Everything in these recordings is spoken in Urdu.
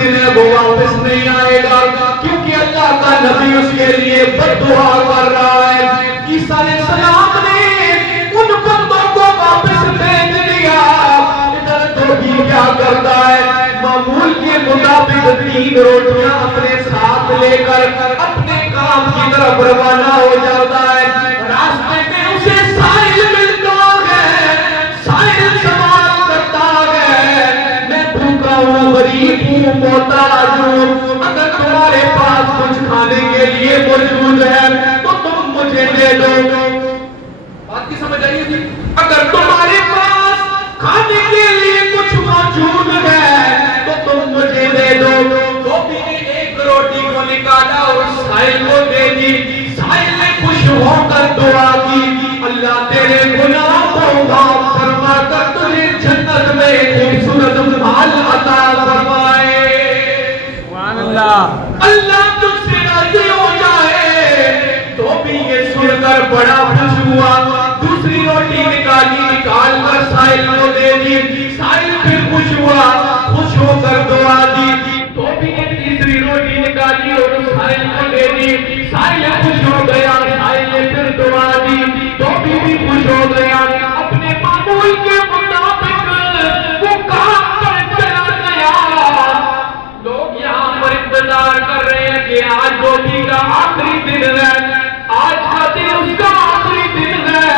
دن ہے وہ واپس نہیں آئے گا، کیونکہ اللہ کا نبی اس کے لیے بد دعا کر رہا ہے۔ عیسیٰ علیہ السلام نے ان بندوں کو واپس بھیج دیا۔ ادھر تو بھی کیا کرتا ہے، معمول کے مطابق 3 روٹیاں اپنے ساتھ لے کر اپنے کام کی طرف روانہ ہو جاتا ہے۔ راستے میں اسے سائل ملتا ہے، سائل سوال کرتا ہے، میں بھوکا ہوں، غریب ہوں، محتاج ہوں، اگر تمہارے پاس کچھ کھانے کے لیے موجود ہے تو تم مجھے دے دو۔ بات کی سمجھ آئیے تھی؟ اگر تمہارے پاس کھانے کے لیے کچھ موجود ہے تو تم مجھے دے دو۔ دھوبی نے 1 روٹی کو نکالا اور سائل کو دے دی۔ سائل نے خوش ہو کر دعا کی، اللہ تیرے گناہ کو معاف فرما کر تجھے جنت میں خوبصورت مال عطا فرمائے۔ سبحان اللہ، اللہ تجھ سے راضی ہو جائے۔ دھوبی یہ سن کر بڑا خوش ہوا، دوسری روٹی نکال کر سائل کو دے دی۔ سائل پھر خوش ہوا، خوش ہو کر دعا دی۔ دھوبی نے تیسری روٹی نکالی اور سائل کو دے دی۔ سائل خوش ہو گیا، سائل نے پھر دعا دی۔ دھوبی بھی خوش ہو گیا، اپنے معمول کے مطابق وہ کام پر چلا گیا۔ لوگ یہاں پر انتظار کر رہے ہیں کہ آج دھوبی کا آخری دن ہے، آج کا دن اس کا آخری دن ہے،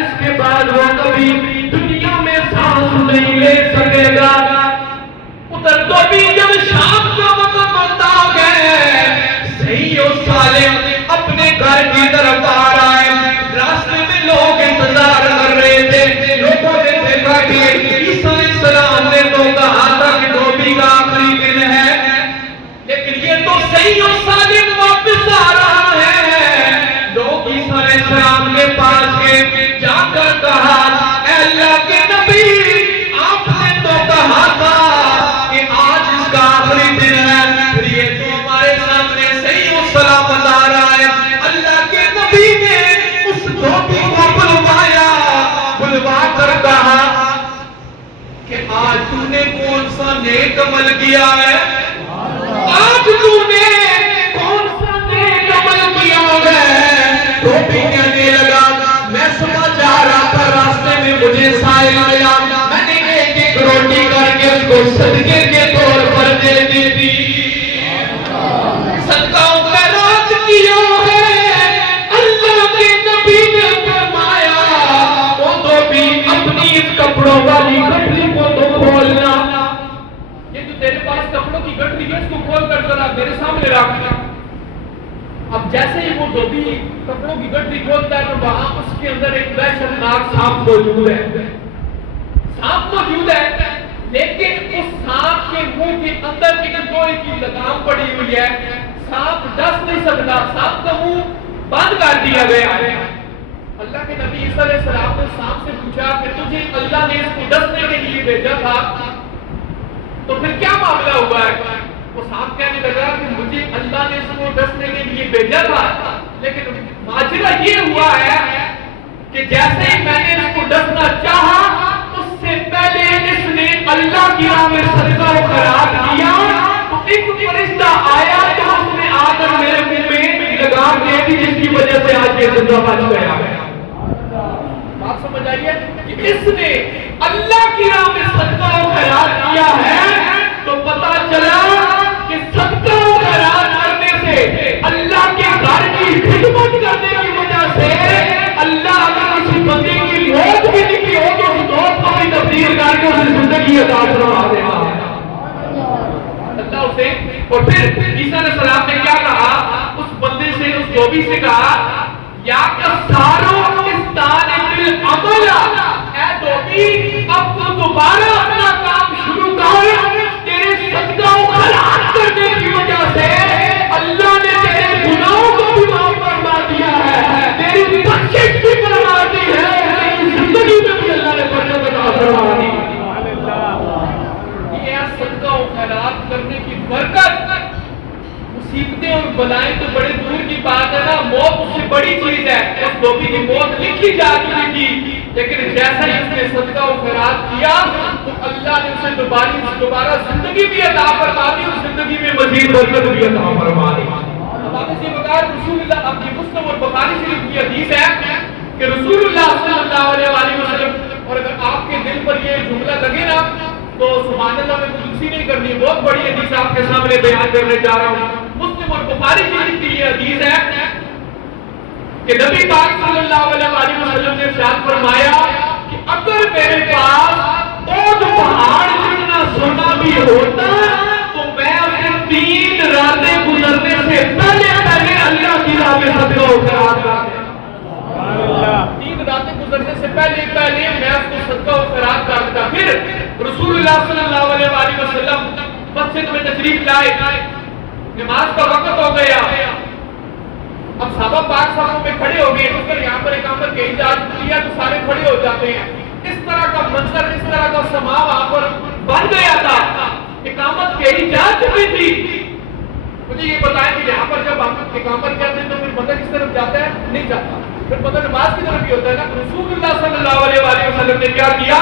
اس کے بعد وہ کبھی دنیا میں سانس نہیں لے سکے گا۔ ادھر دھوبی جب شام کا وقت ہوتا ہے، صحیح و سالم اپنے گھر کی طرف آ رہا ہے۔ راستے میں لوگ انتظار کر رہے تھے، لوگوں نے دیکھا کہ عیسیٰ علیہ السلام نے تو کہا تھا کہ دھوبی کا آخری دن ہے، لیکن یہ تو صحیح و سالم واپس آ رہا ہے۔ لوگ عیسیٰ علیہ السلام کے پاس گئے، جا کر کہا، اے اللہ کے نبی، آپ نے تو کہا تھا کہ آج اس کا آخری دن ہے، پھر یہ تو ہمارے سامنے صحیح و سلامت آ رہا ہے۔ اللہ کے نبی نے اس دھوبی کو بلوایا، بلوا کر کہا کہ آج تو نے کون سا نیک عمل کیا ہے، آج تو نے کون سا نیک عمل کیا ہے۔ دھوبی کہنے لگا، میں صبح جا رہا تھا، راستے میں مجھے سائل ملا، میں نے 1 روٹی کر کے اس کو صدقے کے طور پر دے دی تھی۔ صدقہ و خیرات کیا ہے۔ اللہ کے نبی نے فرمایا، وہ دھوبی اپنی اس کپڑوں والی گٹھری کو تو کھولنا، یہ تو تیرے پاس کپڑوں کی گٹھری ہے، اس کو کھول کر ذرا میرے سامنے رکھنا۔ اب جیسے ہی وہ دھوبی کپڑوں کی گٹھری کھولتا ہے تو وہاں اس کے اندر ایک وحشتناک سانپ موجود ہے۔ سانپ موجود ہے، لیکن اس سانپ کے منہ کے اندر ایک لوہے کی لگام پڑی ہوئی ہے، سانپ ڈس نہیں سکتا، سانپ کا منہ بند کر دیا گیا ہے۔ اللہ کے نبی عیسیٰ علیہ السلام نے سانپ سے پوچھا کہ تجھے اللہ نے اس کو ڈسنے کے لیے بھیجا تھا تو پھر کیا معاملہ ہوا ہے؟ وہ سانپ کہنے لگا کہ مجھے اللہ نے اس کو ڈسنے کے لیے بھیجا تھا، لیکن ماجرا یہ ہوا ہے کہ جیسے ہی میں نے اس کو ڈسنا چاہا اس سے پہلے اس نے اللہ کی راہ میں صدقہ و خیرات کیا تو ایک فرشتہ آیا تو اس نے آ کر میرے منہ میں لگام دے دی، جس کی وجہ سے آج یہ زندہ بچ گیا۔ بات سمجھ آئیے کہ اس نے اللہ کی راہ میں صدقہ و خیرات کیا ہے تو پتا چلا کہ صدقہ و خیرات کرنے سے، اللہ کے گھر کی خدمت کرنے کی وجہ سے اللہ اگر کسی بندے کی موت بھی لکھی ہو تو اس موت کو بھی تبدیل کر کے اسے زندگی عطا فرما دینا اللہ اسے۔ اور پھر عیسیٰ علیہ السلام نے کیا کہا اس بندے سے، اس دھوبی سے کہا، یا کسارو استان بالعمل، اے دھوبی اب تو دوبارہ اپنا کام شروع کر، تیرے صدقہ و خیرات کرنے کی وجہ سے اللہ نے تیرے گناہوں کو بھی معاف فرما دیا ہے، تیری بخشش بھی فرما دی ہے، تیری زندگی میں بھی اللہ نے برکت عطا فرما دی۔ یہ ہے صدقہ و خیرات کرنے کی برکت۔ مصیبتیں اور بلائیں تو بڑے دور کی بات ہے نا، موت اس سے بڑی چیز ہے۔ اس دھوبی کی موت لکھی جا چکی تھی، لیکن جیسا ہی اس نے صدقہ و خیرات کیا تو اللہ نے اسے دوبارہ زندگی بھی عطا فرما دی اور زندگی میں مزید برکت بھی عطا فرما دی۔ اب آپ سے بتا رسول اللہ، اب یہ مسلم اور بخاری شریف کی حدیث ہے کہ رسول اللہ صلی اللہ علیہ وآلہ وسلم، اور اگر آپ کے دل پر یہ جملہ لگے نا تو سبحان اللہ میں کنجوسی نہیں کرنی، بہت بڑی حدیث آپ کے سامنے بیان کرنے جا رہا ہوں۔ مسلم اور بخاری شریف کی یہ حدیث ہے کہ نبی پاک صلی اللہ علیہ وآلہ وسلم نے ارشاد فرمایا کہ اگر میرے پاس اونٹ پہاڑ جتنا سونا بھی ہوتا تو میں اسے 3 راتیں گزرنے سے پہلے اللہ کی راہ میں صدقہ و خیرات کر دیتا۔ 3 راتیں گزرنے سے پہلے میں اس کو صدقہ و خیرات کر دیتا۔ پھر رسول اللہ صلی اللہ علیہ وآلہ وسلم مسجد میں تشریف لائے، نماز کا وقت ہو گیا، اب صحابہ پاک صحابوں میں کھڑے ہو گئے، اگر یہاں پر اقامت کی اجازت دیا تو سارے کھڑے ہو جاتے ہیں۔ اس طرح کا منظر، اس طرح کا سما وہاں پر بن گیا تھا، اقامت کی جا چکی تھی۔ مجھے یہ بتائیں کہ یہاں پر جب ہم اقامت کہتے ہیں تو پھر بندہ کس طرف جاتا ہے؟ نہیں جاتا، پھر بندہ نماز کی طرف بھی ہوتا ہے نا۔ رسول اللہ صلی اللہ علیہ وآلہ وسلم نے کیا کیا؟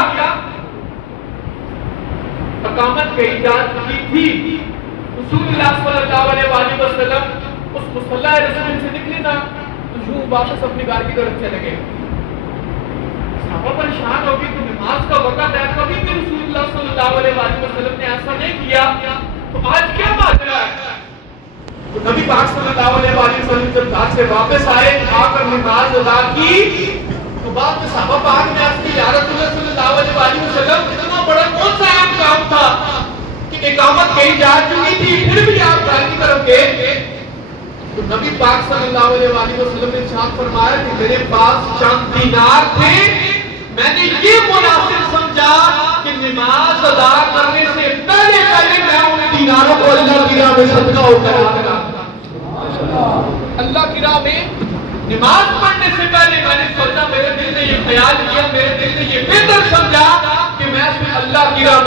اقامت کی جا چکی تھی، رسول اللہ صلی اللہ علیہ وآلہ وسلم اس مصلی رسول سے نکلی نا تو یوں واپس اپنی گھر کی طرف چلے گئے۔ صحابہ پریشان ہو گئے کہ نماز کا وقت ہے، کبھی بھی رسول اللہ صلی اللہ علیہ وآلہ وسلم نے ایسا نہیں کیا، تو آج کیا ماجرا ہے؟ تو نبی پاک صلی اللہ علیہ وآلہ وسلم جب گھر سے واپس آئے، آ کر نماز ادا کی تو بعد میں صحابہ پاک نے عرض کی یا رسول اللہ صلی اللہ علیہ وآلہ وسلم اتنا بڑا کون سا اہم کام تھا کہ اقامت کہیں جا چکی تھی پھر بھی آپ گھر کی طرف گئے؟ تو نبی پاک صلی اللہ علیہ وآلہ وسلم نے ارشاد فرمایا کہ میرے پاس چند دینار تھے، میں نے یہ مناسب سمجھا کہ نماز ادا کرنے سے پہلے میں ان دیناروں کو اللہ کی راہ میں صدقہ و خیرات کرا۔ اللہ کی راہ میں نماز پڑھنے سے پہلے میں نے سوچا، میرے دل نے یہ خیال کیا، میرے دل نے یہ بہتر سمجھا کہ میں اس میں اللہ کی راہ